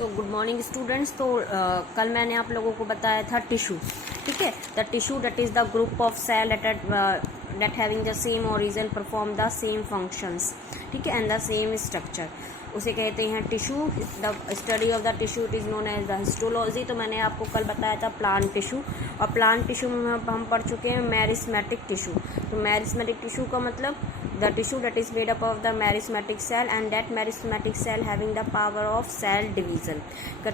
तो good morning students. तो कल मैंने आप लोगों को बताया था टिश्यू। ठीक है, the tissue that is the group of cell that having the same origin perform the same functions, ठीक है, and the same structure, उसे कहते हैं tissue. The study of the tissue it is known as the histology. तो मैंने आपको कल बताया था प्लांट टिश्यू, और प्लांट टिश्यू में हम पढ़ चुके हैं मेरिस्मेटिक टिश्यू। तो मेरिस्मेटिक टिश्यू का मतलब the tissue that is made up of the meristematic cell and that meristematic cell having the power of cell division.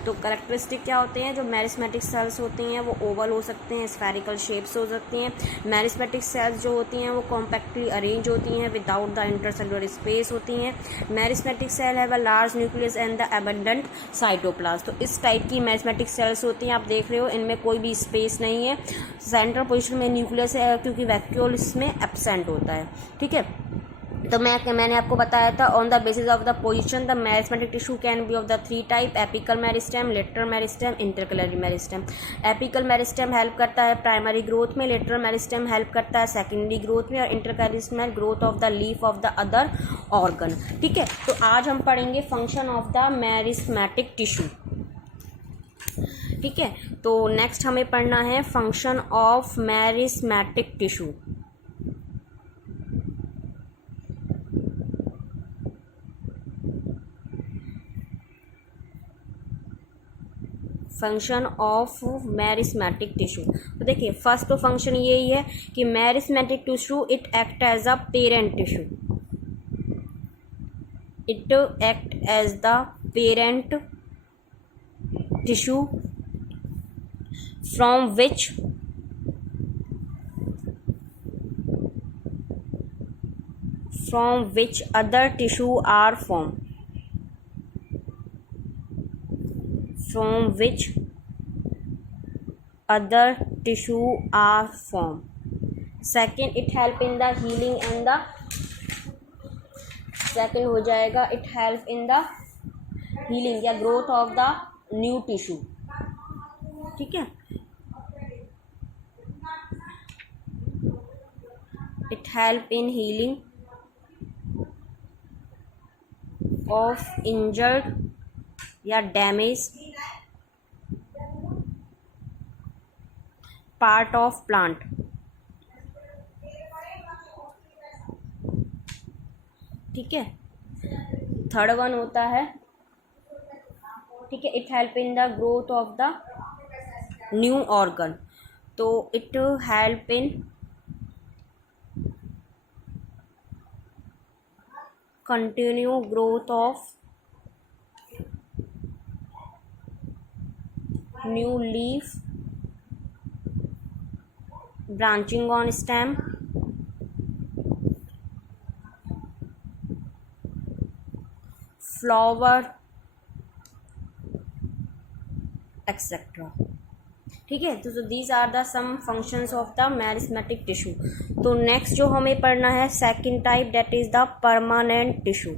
तो करेक्टरिस्टिक क्या होते हैं? जो मेरिस्मेटिक सेल्स होती हैं वो ओवल हो सकते हैं, स्फेरिकल शेप्स हो सकती हैं। मेरिस्मेटिक सेल्स जो होती हैं वो कॉम्पैक्टली अरेंज होती हैं, विदाउट द इंटरसेलुलर स्पेस होती हैं। Meristematic cell have a large nucleus and the abundant cytoplasm. तो इस टाइप की मेरिस्मेटिक सेल्स होती हैं, आप देख रहे हो इनमें कोई भी स्पेस नहीं है, सेंट्रल पोजीशन में न्यूक्लियस है क्योंकि वैक्यूल इसमें एब्सेंट होता है। ठीक है, तो मैंने आपको बताया था on the basis of the position the meristematic tissue can be of the three type: apical meristem, lateral meristem, intercalary meristem. Apical meristem help करता है प्राइमरी ग्रोथ में, लेटरल मेरिस्टेम हेल्प करता है सेकेंडरी ग्रोथ में, और intercalary growth of the leaf of the other organ. ठीक है, तो आज हम पढ़ेंगे function of the meristematic tissue. ठीक है, तो नेक्स्ट हमें पढ़ना है function of meristematic tissue. Function of meristematic tissue. तो देखिए फर्स्ट तो फंक्शन यही है कि meristematic tissue it act as a parent tissue. It act as the parent tissue from which other tissue are formed. From which other tissue are formed. Second, it help in the healing and the second हो जाएगा it help in the healing या growth of the new tissue. ठीक है, it help in healing of injured या damage part of plant. ठीक है, third one होता है, ठीक है, it help in the growth of the new organ. तो it help in continue growth of new leaf, branching on stem, flower, etc. ठीक है, तो these are the some functions of the meristematic tissue. तो next जो हमें पढ़ना है second type that is the permanent tissue.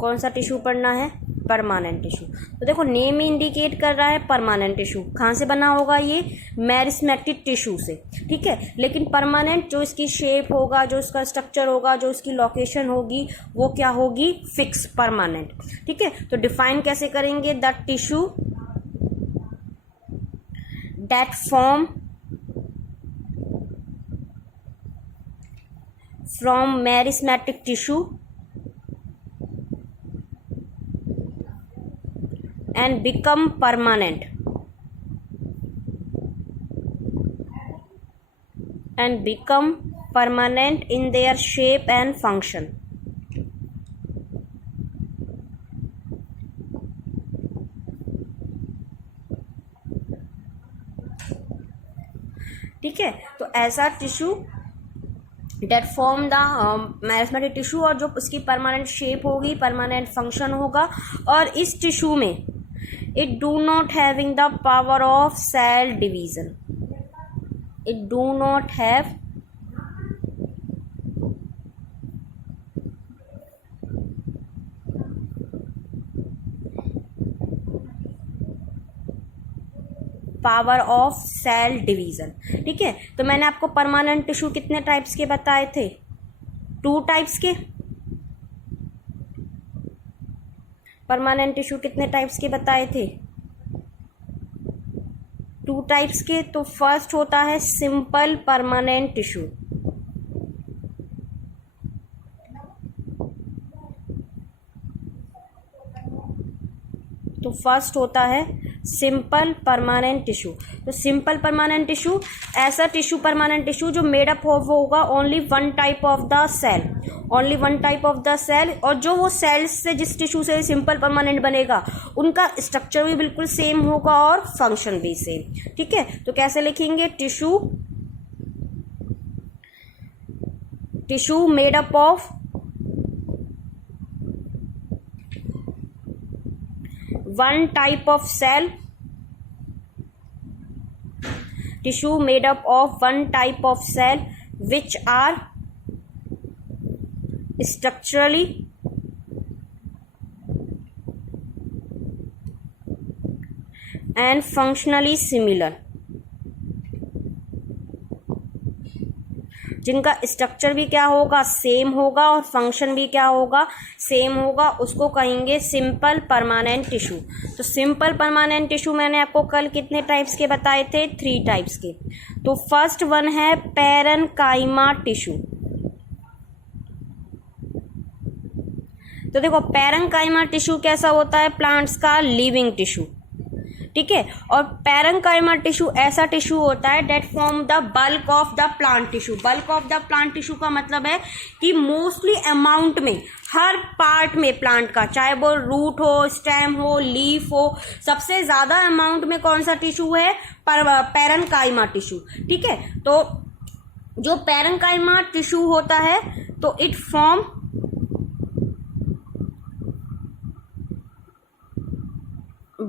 कौन सा टिश्यू पढ़ना है? Permanent tissue. तो देखो नेम इंडिकेट कर रहा है परमानेंट टिश्यू। कहाँ से बना होगा? ये मेरिस्मेटिक टिश्यू से। ठीक है, लेकिन परमानेंट जो इसकी शेप होगा, जो इसका स्ट्रक्चर होगा, जो इसकी लोकेशन होगी, वो क्या होगी? Fix, permanent. ठीक है, तो डिफाइन कैसे करेंगे? The tissue that form from meristematic tissue and become permanent in their shape and function. ठीक है, तो ऐसा tissue that form the meristematic tissue, और जो उसकी परमानेंट शेप होगी, परमानेंट फंक्शन होगा, और इस टिश्यू में it do not having the power of cell division. It do not have power of cell division. ठीक है, तो मैंने आपको परमानेंट टिश्यू कितने टाइप्स के बताए थे? 2 टाइप्स के। परमानेंट टिश्यू कितने टाइप्स के बताए थे? 2 टाइप्स के। तो फर्स्ट होता है सिंपल परमानेंट टिश्यू। तो फर्स्ट होता है सिंपल परमानेंट टिश्यू। तो सिंपल परमानेंट टिश्यू ऐसा टिश्यू, परमानेंट टिश्यू जो मेड अप होगा only one type of the cell, only one type of the cell, और जो वो सेल्स से, जिस टिश्यू से सिंपल परमानेंट बनेगा उनका स्ट्रक्चर भी बिल्कुल सेम होगा और फंक्शन भी सेम। ठीक है, तो कैसे लिखेंगे? Tissue made up of one type of cell, tissue made up of one type of cell which are structurally and functionally similar, जिनका स्ट्रक्चर भी क्या होगा? सेम होगा, और फंक्शन भी क्या होगा? सेम होगा, उसको कहेंगे सिंपल परमानेंट टिश्यू। तो सिंपल परमानेंट टिश्यू मैंने आपको कल कितने टाइप्स के बताए थे? 3 टाइप्स के। तो फर्स्ट वन है पैरेन्काइमा टिश्यू। तो देखो पैरेन्काइमा टिश्यू कैसा होता है? प्लांट्स का लिविंग टिश्यू। ठीक है, और पैरेन्काइमा टिश्यू ऐसा टिश्यू होता है that form the bulk of the plant tissue. Bulk of the plant tissue का मतलब है कि मोस्टली अमाउंट में, हर पार्ट में प्लांट का, चाहे वो रूट हो, स्टेम हो, लीफ हो, सबसे ज्यादा अमाउंट में कौन सा टिश्यू है? Parenchyma tissue. ठीक है, तो जो पैरेन्काइमा टिश्यू होता है तो it form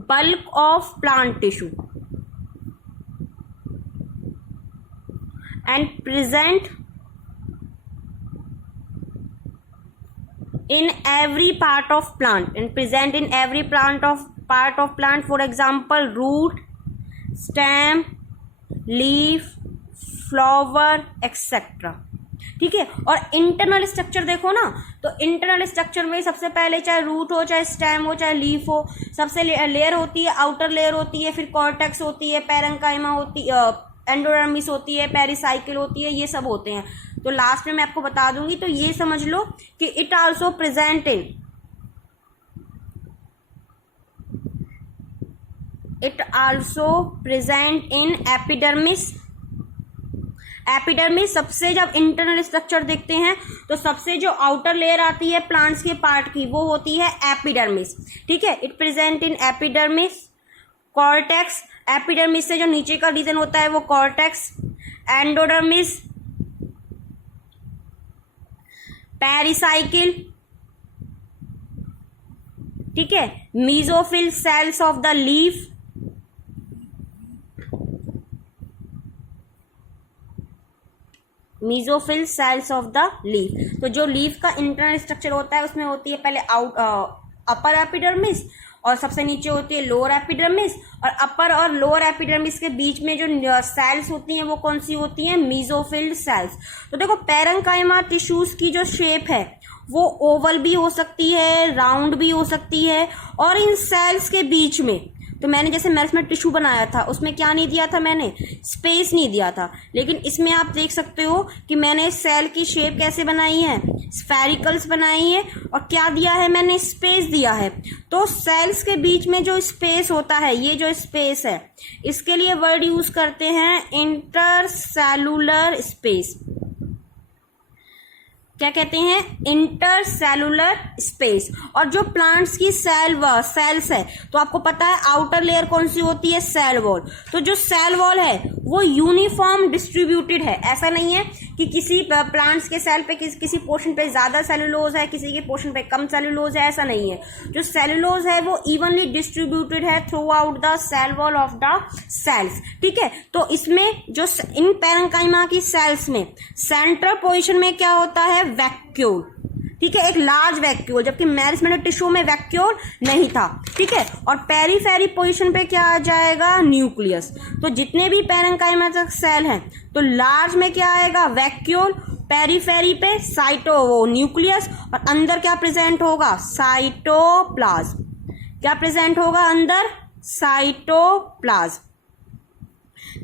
bulk of plant tissue and present in every part of plant, and present in every part of plant, for example root, stem, leaf, flower, etc. ठीक है, और इंटरनल स्ट्रक्चर देखो ना, तो internal structure में सबसे पहले चाहे रूट हो, चाहे स्टेम हो, चाहे लीफ हो, सबसे लेयर होती है, आउटर लेयर होती है, फिर कॉर्टेक्स होती है, पैरेन्काइमा होती है, एंडोडर्मिस होती है, पेरिसाइकिल होती है, ये सब होते हैं। तो लास्ट में मैं आपको बता दूंगी, तो ये समझ लो कि it also present in epidermis. Epidermis सबसे, जब इंटरनल स्ट्रक्चर देखते हैं तो सबसे जो आउटर लेयर आती है प्लांट्स के पार्ट की, वो होती है एपिडर्मिस। ठीक है, it present in epidermis. Cortex, epidermis से जो नीचे का रीजन होता है वो कॉर्टेक्स। Endodermis, pericycle. ठीक है, mesophyll cells of the leaf, mesophyll cells of the leaf. तो जो लीफ का इंटरनल स्ट्रक्चर होता है उसमें होती है पहले अपर एपिडर्मिस, और सबसे नीचे होती है लोअर एपिडर्मिस, और अपर और लोअर एपिडर्मिस के बीच में जो सेल्स होती हैं वो कौन सी होती हैं? Mesophyll cells. तो देखो पैरेन्काइमा टिश्यूज की जो शेप है वो ओवल भी हो सकती है, राउंड भी हो सकती है, और इन सेल्स के बीच में, तो मैंने जैसे मेल्स में टिश्यू बनाया था उसमें क्या नहीं दिया था? मैंने स्पेस नहीं दिया था, लेकिन इसमें आप देख सकते हो कि मैंने सेल की शेप कैसे बनाई है? स्फेरिकल्स बनाई है, और क्या दिया है? मैंने स्पेस दिया है। तो सेल्स के बीच में जो स्पेस होता है, ये जो स्पेस है, इसके लिए वर्ड यूज करते हैं इंटरसेलुलर स्पेस। क्या कहते हैं? Intercellular space. और जो प्लांट्स की सेल्स है, तो आपको पता है आउटर लेयर कौन सी होती है? Cell wall. तो जो सेल वॉल है वो यूनिफॉर्म डिस्ट्रीब्यूटेड है। ऐसा नहीं है कि किसी प्लांट्स के सेल पे किसी पोर्शन पे ज्यादा सेलुलोज है, किसी के पोर्शन पे कम सेलुलोज है, ऐसा नहीं है। जो सेलुलोज है वो इवनली डिस्ट्रीब्यूटेड है throughout the cell wall of the cells. ठीक है, तो इसमें जो इन पैरेन्काइमा की सेल्स में सेंट्रल पोजीशन में क्या होता है? वैक्यूल। ठीक है, एक लार्ज वैक्यूल, जबकि मेरिस्टेमेटिक टिश्यू में वैक्यूल नहीं था। ठीक है, और पेरीफेरी पोजीशन पे क्या आ जाएगा? न्यूक्लियस। तो जितने भी पैरेन्काइमेटिक सेल हैं, तो लार्ज में क्या आएगा? वैक्यूल, पेरीफेरी पे न्यूक्लियस, और अंदर क्या प्रेजेंट होगा? साइटोप्लाज्म। क्या प्रेजेंट होगा अंदर? साइटोप्लाज्म।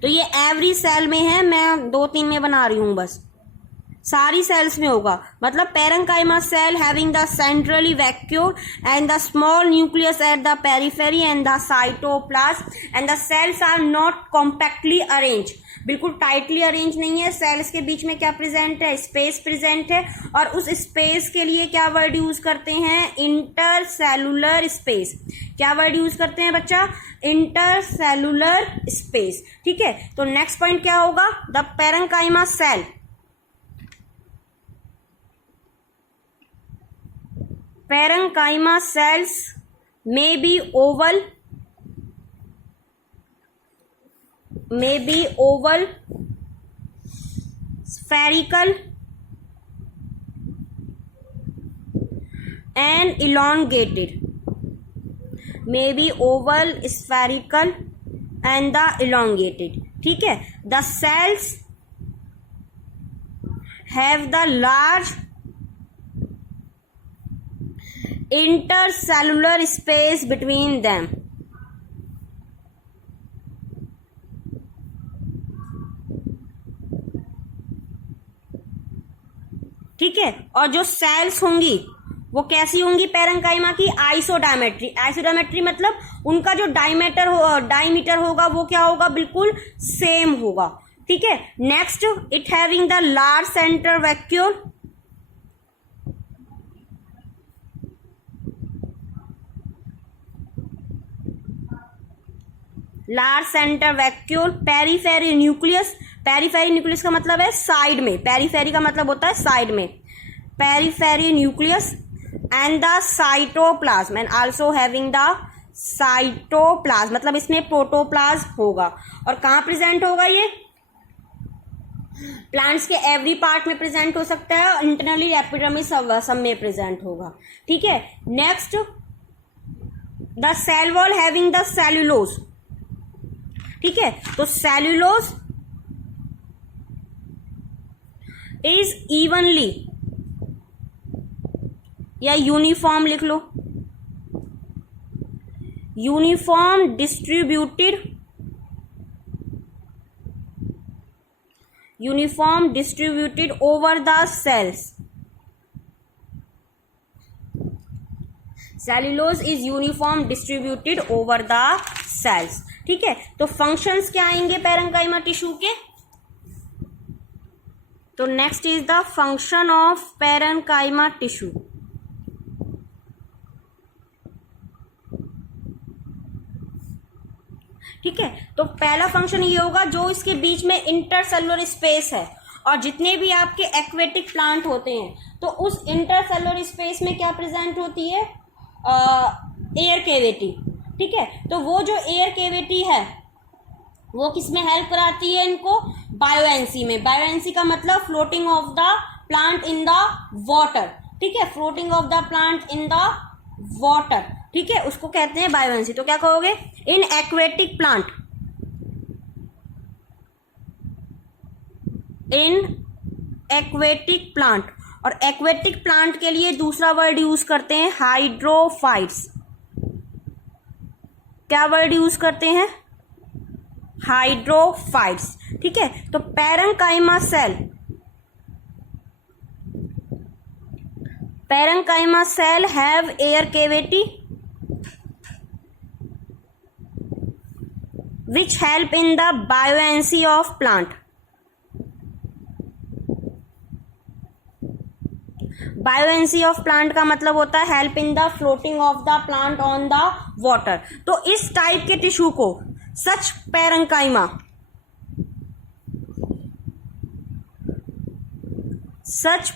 तो ये एवरी सेल में है, मैं 2-3 में बना रही हूं बस, सारी सेल्स में होगा। मतलब parenchyma cell having the centrally vacuole and the small nucleus at the periphery and the cytoplasm and the cells are not compactly arrange, बिल्कुल टाइटली अरेंज नहीं है। सेल्स के बीच में क्या प्रेजेंट है? स्पेस प्रेजेंट है। और उस स्पेस के लिए क्या वर्ड यूज करते हैं? Intercellular space. क्या वर्ड यूज करते हैं बच्चा? Intercellular space. ठीक है, तो नेक्स्ट पॉइंट क्या होगा? The parenchyma cell parenchyma cells may be oval, spherical and elongated, may be oval, spherical and the elongated. ठीक है, the cells have the large intercellular space between them. ठीक है, और जो सेल्स होंगी वो कैसी होंगी पेरेंकाइमा की? आइसोडायमेट्री। आइसोडायमेट्री मतलब उनका जो डायमीटर होगा वो क्या होगा? बिल्कुल सेम होगा। ठीक है, next, it having the large centre vacuole, large centre vacuole, periphery nucleus. Periphery nucleus का मतलब है साइड में, पेरीफेरी का मतलब होता है साइड में, periphery nucleus and the cytoplasm and also having the cytoplasm, मतलब इसमें प्रोटोप्लाज्म होगा। और कहां प्रेजेंट होगा ये? प्लांट्स के एवरी पार्ट में प्रेजेंट हो सकता है, और इंटरनली एपिडर्मिस सब में प्रेजेंट होगा। ठीक है, next, the cell wall having the cellulose. ठीक है, तो सेल्यूलोज इज इवनली या यूनिफॉर्म लिख लो, uniform distributed over the cells. Cellulose is uniform distributed over the cells. ठीक है, तो फंक्शंस क्या आएंगे पेरेंकाइमा टिश्यू के? तो next is the function of parenchyma tissue. ठीक है, तो पहला फंक्शन ये होगा, जो इसके बीच में इंटरसेलुलर स्पेस है, और जितने भी आपके एक्वेटिक प्लांट होते हैं तो उस इंटरसेलुलर स्पेस में क्या प्रेजेंट होती है? Air cavity. ठीक है, तो वो जो एयर केविटी है वो किसमें हेल्प कराती है इनको? बायोएंसी में। बायोएंसी का मतलब floating of the plant in the water. ठीक है, floating of the plant in the water. ठीक है, उसको कहते हैं बायोएंसी। तो क्या कहोगे? इन एक्वेटिक प्लांट, और एक्वेटिक प्लांट के लिए दूसरा वर्ड यूज करते हैं हाइड्रोफाइट्स। क्या वर्ड यूज करते हैं? हाइड्रोफाइट्स। ठीक है, तो parenchyma cell have air cavity which help in the buoyancy of plant. Buoyancy of plant का मतलब होता है help in the floating of the plant on the water. तो इस टाइप के टिश्यू को such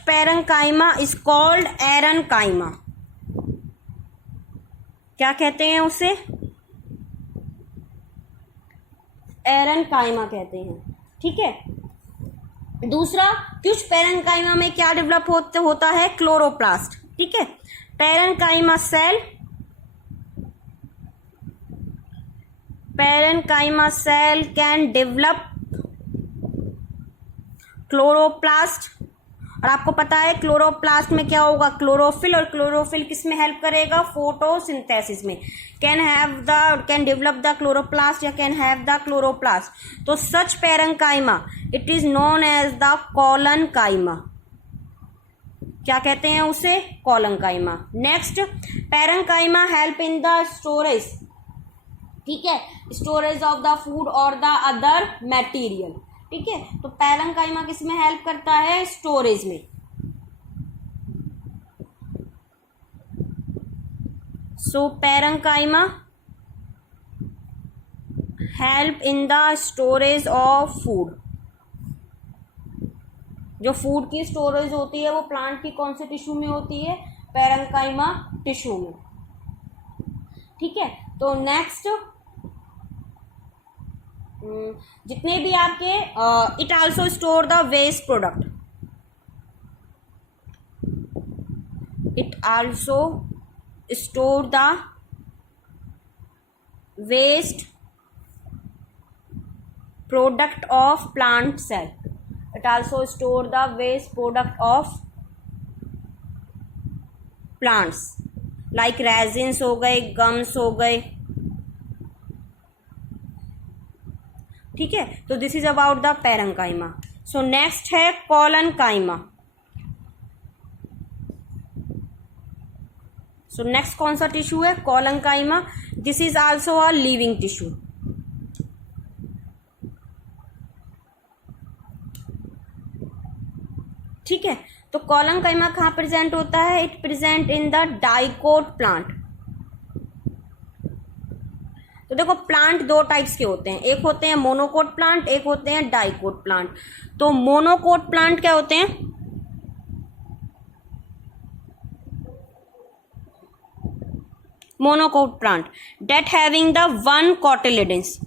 parenchyma is called aerenchyma. क्या कहते हैं उसे? एरनकाइमा कहते हैं। ठीक है, दूसरा, कुछ पेरेंकाइमा में क्या डेवलप होता है? क्लोरोप्लास्ट। ठीक है, parenchyma cell can develop chloroplast और आपको पता है क्लोरोप्लास्ट में क्या होगा, क्लोरोफिल, और क्लोरोफिल किस में हेल्प करेगा, फोटोसिंथेसिस में। कैन डेवलप द क्लोरोप्लास्ट या कैन हैव द क्लोरोप्लास्ट। तो such parenchyma it is known as the collenchyma. क्या कहते हैं उसे, collenchyma. Next, parenchyma help in the storage, ठीक है, स्टोरेज ऑफ द फूड और द अदर मटेरियल, ठीक है। तो पैरेंकाइमा किस में हेल्प करता है, स्टोरेज में। So parenchyma help in the storage of food. जो फूड की स्टोरेज होती है वो प्लांट की कौन से टिश्यू में होती है, पैरेंकाइमा टिश्यू में, ठीक है। तो नेक्स्ट, जितने भी आपके it also store the waste product, it also store the waste product of plant cell, it also store the waste product of plants like resins हो गए, गम्स हो गए, ठीक है। तो this is about the parenchyma. So next है collenchyma. So next कौन सा टिश्यू है, collenchyma. This is also a living tissue, ठीक है। तो कॉलनकाइमा कहाँ प्रेजेंट होता है, it present in the dicot plant. तो देखो प्लांट दो टाइप्स के होते हैं, एक होते हैं मोनोकोट प्लांट, एक होते हैं डाइकोट प्लांट। तो मोनोकोट प्लांट क्या होते हैं, monocot plant that having the one cotyledons.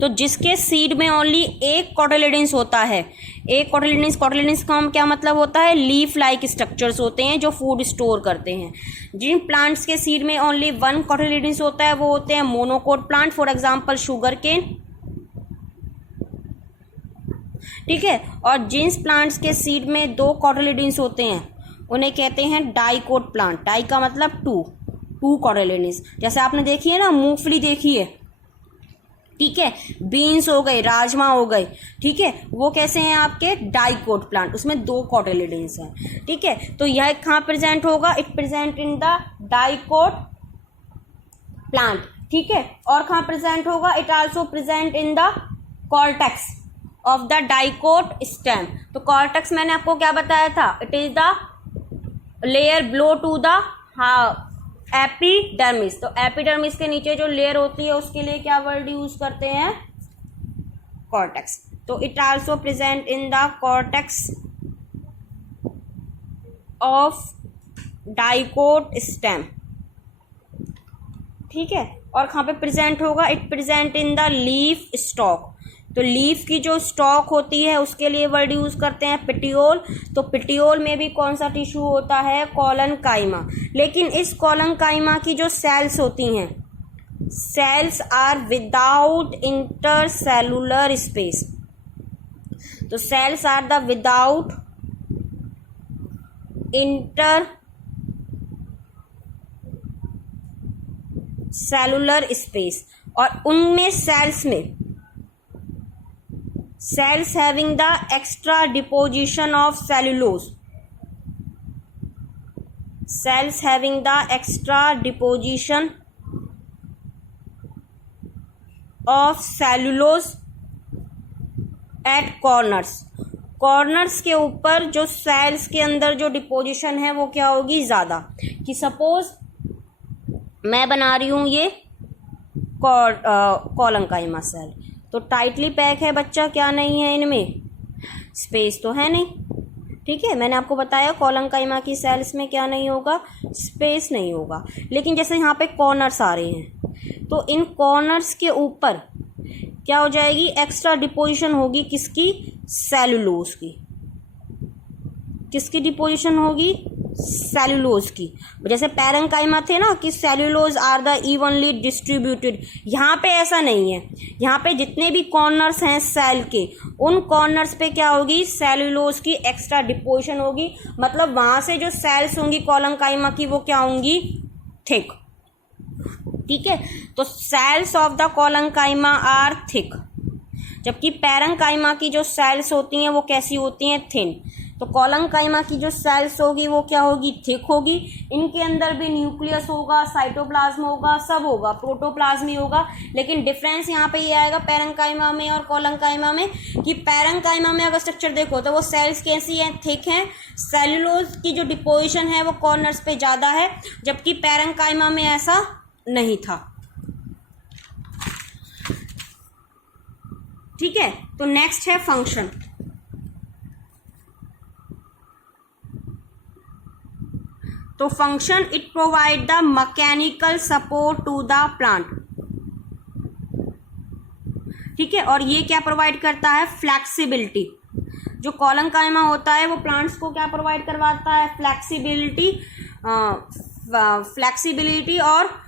तो जिसके सीड में ओनली एक कॉटिलिडेंस होता है, एक कॉटिलिडेंस का क्या मतलब होता है, लीफ लाइक स्ट्रक्चर्स होते हैं जो फूड स्टोर करते हैं। जिन प्लांट्स के सीड में ओनली वन कॉटिलिडेंस होता है वो होते हैं monocot plant, for example sugar cane, ठीक है। और जिन प्लांट्स के सीड में दो कॉटिलिडेंस होते हैं उन्हें कहते हैं डाइकोट प्लांट। डाई का मतलब टू कॉटिलिडेंस। जैसे आपने देखी है ना, मूंगफली देखी है, ठीक है, बीन्स हो गए, राजमा हो गए, ठीक है, वो कैसे हैं आपके डाइकोट प्लांट, उसमें दो कॉटिलिडेंस हैं, ठीक है। तो यह कहाँ प्रेजेंट होगा, it present in the dicot plant, ठीक है। और कहाँ प्रेजेंट होगा, it also present in the cortex of the dicot stem. तो कॉर्टेक्स मैंने आपको क्या बताया था, it is the layer below to the epidermis. तो एपिडर्मिस के नीचे जो लेयर होती है उसके लिए क्या वर्ड यूज करते हैं, कॉर्टेक्स। तो it also present in the cortex of dicot stem, ठीक है। और कहाँ पे प्रेजेंट होगा, it present in the leaf stock. तो लीफ की जो स्टॉक होती है उसके लिए वर्ड यूज करते हैं पिटियोल। तो पिटियोल में भी कौन सा टिश्यू होता है, कॉलनकाइमा। लेकिन इस कॉलनकाइमा की जो सेल्स होती हैं, cells are without intercellular space. तो cells are the without intercellular space, और उनमें cells having the extra deposition of cellulose, cells having the extra deposition of cellulose at corners के ऊपर जो सेल्स के अंदर जो डिपोजिशन है वो क्या होगी, ज़्यादा। कि सपोज मैं बना रही हूँ ये कॉलनकाइमा सेल, तो टाइटली पैक है बच्चा, क्या नहीं है इनमें, स्पेस तो है नहीं, ठीक है। मैंने आपको बताया कॉलनकाइमा की सेल्स में क्या नहीं होगा, स्पेस नहीं होगा। लेकिन जैसे यहाँ पे कॉर्नर्स आ रहे हैं तो इन कॉर्नर्स के ऊपर क्या हो जाएगी, एक्स्ट्रा डिपोजिशन होगी, किसकी, सेलुलोज की। किसकी डिपोजिशन होगी, सेल्यूलोज की। जैसे पैरेंकाइमा थे ना कि cellulose are the evenly distributed, यहाँ पे ऐसा नहीं है। यहाँ पे जितने भी कॉर्नर्स हैं सेल के, उन कॉर्नर्स पे क्या होगी, सेल्यूलोज की एक्स्ट्रा डिपोजिशन होगी। मतलब वहाँ से जो सेल्स होंगी कॉलंकाइमा की वो क्या होंगी, थिक। ठीक है, तो cells of the collenchyma are thick, जबकि पैरेंकाइमा की जो सेल्स होती हैं वो कैसी होती हैं, थिन। तो कॉलंकाइमा की जो सेल्स होगी वो क्या होगी, थिक होगी। इनके अंदर भी न्यूक्लियस होगा, साइटोप्लाज्म होगा, सब होगा, प्रोटोप्लाज्म ही होगा। लेकिन डिफरेंस यहाँ पे ये आएगा पैरेंकाइमा में और कॉलंकाइमा में कि पैरेंकाइमा में अगर स्ट्रक्चर देखो तो वो सेल्स कैसी हैं, थिक हैं। सेल्यूलोज की जो डिपोजिशन है वो कॉर्नर्स पे ज़्यादा है, जबकि पैरेंकाइमा में ऐसा नहीं था। ठीक है, तो नेक्स्ट है फंक्शन। तो function, it provide the mechanical support to the plant. ठीक है, और ये क्या प्रोवाइड करता है, फ्लेक्सिबिलिटी। जो कॉलंकाइमा होता है वो प्लांट्स को क्या प्रोवाइड करवाता है, फ्लेक्सिबिलिटी और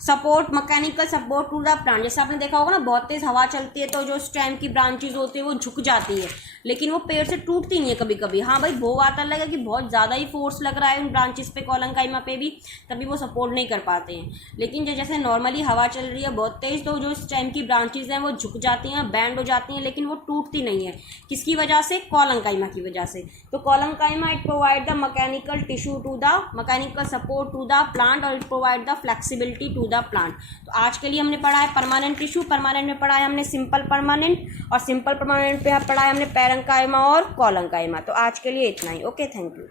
support, mechanical support to the plant. जैसे आपने देखा होगा ना, बहुत तेज हवा चलती है तो जो स्टेम की ब्रांचेज होती है वो झुक जाती है, लेकिन वो पेड़ से टूटती नहीं है कभी कभी। हाँ भाई, वो आता लगा कि बहुत ज़्यादा ही फोर्स लग रहा है उन ब्रांचेस पे, कॉलंकाइमा पे भी, तभी वो सपोर्ट नहीं कर पाते हैं। लेकिन जैसे नॉर्मली हवा चल रही है बहुत तेज, तो जो स्टेम की ब्रांचेज हैं वो झुक जाती हैं, बैंड हो जाती हैं, लेकिन वो टूटती नहीं है। किसकी वजह से, कॉलंकाइमा की वजह से। तो collenchyma, it provide the mechanical tissue to the mechanical support to the plant और it provide the flexibility to the plant. तो आज के लिए हमने पढ़ा है परमानेंट टिश्यू, परमानेंट में पढ़ा है हमने सिंपल परमानेंट, और सिंपल परमानेंट पे पढ़ा है हमने पैरेंकाइमा और कॉलंकाइमा। तो आज के लिए इतना ही। Okay, thank you.